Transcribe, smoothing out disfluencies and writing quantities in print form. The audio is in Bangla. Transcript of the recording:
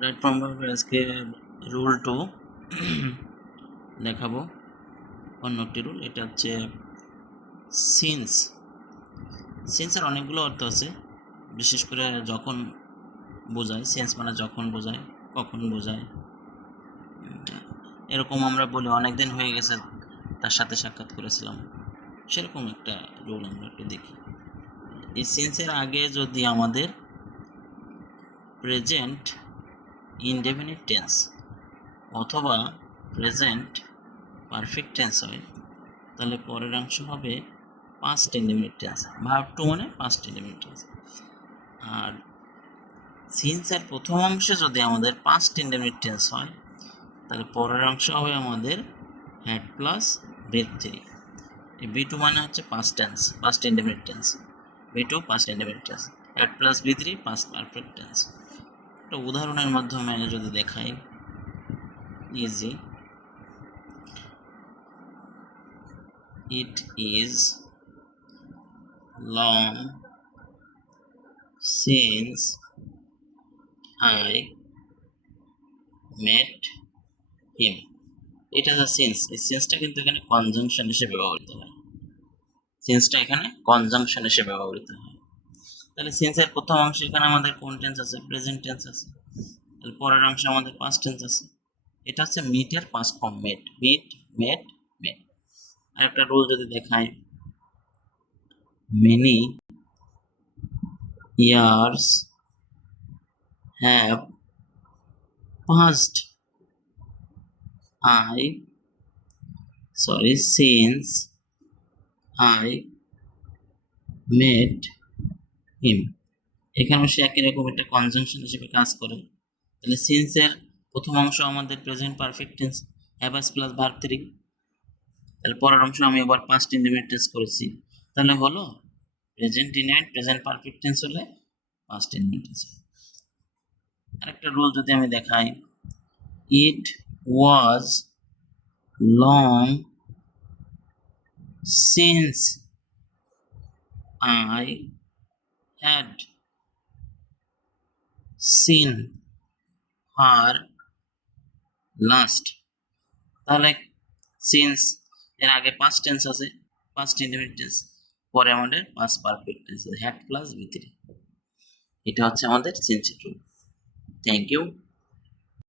প্ল্যাটফর্ম আজকে রুল 2 দেখাবো। অন্য একটি রুল, এটা হচ্ছে সিন্স। সিন্সের অনেকগুলো অর্থ আছে, বিশেষ করে যখন বোঝায়। সিন্স মানে যখন বোঝায়, কখন বোঝায়। এরকম আমরা বলি অনেক দিন হয়ে গেছে তার সাথে সাক্ষাৎ করেছিলাম, সেরকম একটা রুল আমরা একটু দেখি। এই সিন্সের আগে যদি আমাদের প্রেজেন্ট ইনডেফিনিট টেন্স অথবা প্রেজেন্ট পারফেক্ট টেন্স হয়, তাহলে পরের অংশ হবে past indefinite tense. Verb two মানে পাস্ট ইনডেফিনিট টেন্স। আর সিন্সের প্রথম অংশে যদি আমাদের পাস্ট ইনডেফিনিট টেন্স হয়, তাহলে পরের অংশ হবে আমাদের হ্যাড প্লাস verb 3। এই B2 মানে হচ্ছে past tense, past indefinite tense. B2 past indefinite tense, had plus V3 past perfect tense. একটা উদাহরণের মাধ্যমে যদি দেখাই, easy. It is long since I met him. এটা যে সিন্স, এই সিন্সটা কিন্তু এখানে কনজাংশন হিসেবে ব্যবহৃত হয়। সিন্সটা এখানে কনজাংশন হিসেবে ব্যবহৃত হয়। তাহলে সিন্সের প্রথম অংশে এখানে আমাদের কোন টেন্স আছে? প্রেজেন্ট টেন্স আছে। তাহলে পরের অংশে আমাদের পাস্ট টেন্স আছে। এটা হচ্ছে মিটের পাস্ট ফর্ম, মেট, মিট, মেট, মেট। আর একটা রুল যদি দেখাই, many years have passed since I met him। এখানেও সে একই রকম একটা কনজাংশন হিসেবে কাজ করে। তাহলে সিন্সের প্রথম অংশ আমাদের present perfect tense, have plus verb 3। তাহলে পরের অংশ আমি আবার পাস্ট ইনডেফিনিট টেন্স করেছি, তাহলে হলো present indefinite, present perfect tense হলে পাস্ট ইনডেফিনিট টেন্স। আরেকটা রুল যদি আমি দেখাই, it was long since I had seen her last। তাহলে সিন্স এর আগে পাস্ট টেন্স আছে, পাস্ট ইনডেফিনিট টেন্স, পরে আমাদের past perfect tense, had plus V3। এটা হচ্ছে আমাদের সিন্সের রুল। Thank you.